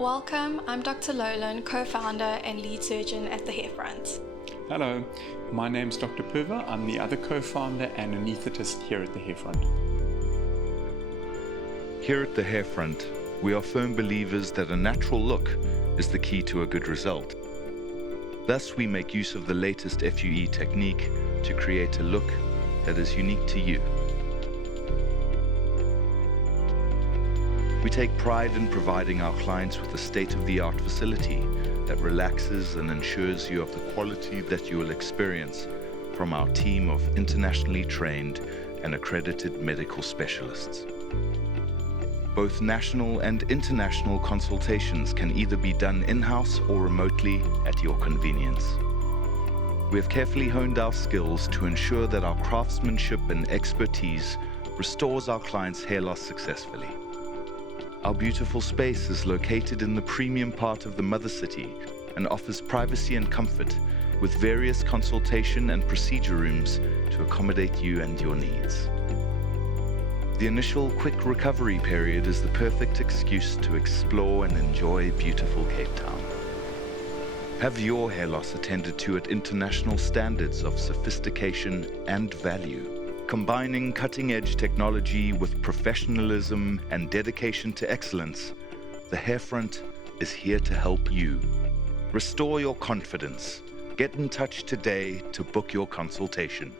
Welcome, I'm Dr. Lolan, co-founder and lead surgeon at the Hairfront. Hello, my name's Dr. Puva. I'm the other co-founder and anaesthetist here at the Hairfront. Here at the Hairfront, we are firm believers that a natural look is the key to a good result. Thus, we make use of the latest FUE technique to create a look that is unique to you. We take pride in providing our clients with a state-of-the-art facility that relaxes and ensures you of the quality that you will experience from our team of internationally trained and accredited medical specialists. Both national and international consultations can either be done in-house or remotely at your convenience. We have carefully honed our skills to ensure that our craftsmanship and expertise restores our clients' hair loss successfully. Our beautiful space is located in the premium part of the mother city and offers privacy and comfort with various consultation and procedure rooms to accommodate you and your needs. The initial quick recovery period is the perfect excuse to explore and enjoy beautiful Cape Town. Have your hair loss attended to at international standards of sophistication and value. Combining cutting-edge technology with professionalism and dedication to excellence, the Hairfront is here to help you. Restore your confidence. Get in touch today to book your consultation.